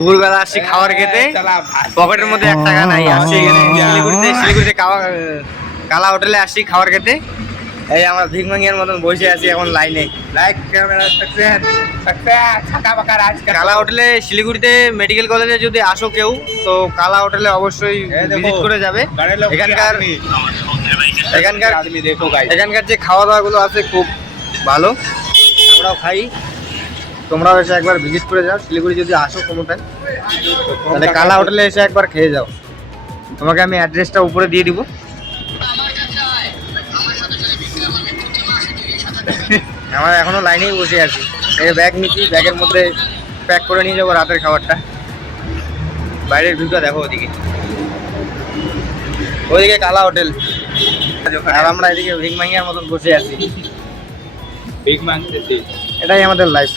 দুপুরবেলা আসছি খাবার খেতে, পকেটের মধ্যে 1 টাকা নাই। আসছি এখানে শিলিগুড়িতে কালা হোটেলে আসছি খাবার খেতে। এই আমরা ভিকমাঙ্গিয়ার মতন বসে আছি এখন লাইনে। কালা হোটেলে শিলিগুড়িতে মেডিকেল কলেজে যদি আসো কেউ, তো কালা হোটেলে অবশ্যই ভিজিট করে যাবে। এখানকার যে খাওয়া দাওয়া গুলো আছে খুব ভালো, আমরাও খাই। তোমরাও এসে একবার ভিজিট করে যাও শিলিগুড়ি যদি আসো কোনো টাইম, তাহলে কালা হোটেলে এসে একবার খেয়ে যাও। তোমাকে আমি অ্যাড্রেসটা উপরে দিয়ে দিব। আমরা এখনো লাইনেই বসে আছি। এই ব্যাগ নিচ্ছি, ব্যাগের মধ্যে প্যাক করে নিয়ে যাবো রাতের খাবারটা। বাইরের ভিউটা দেখো, ওইদিকে কালা হোটেল, আর আমরা এদিকে ভিকমাঙ্গিয়ার মতন বসে আছি। এটাই আমাদের লাইফ।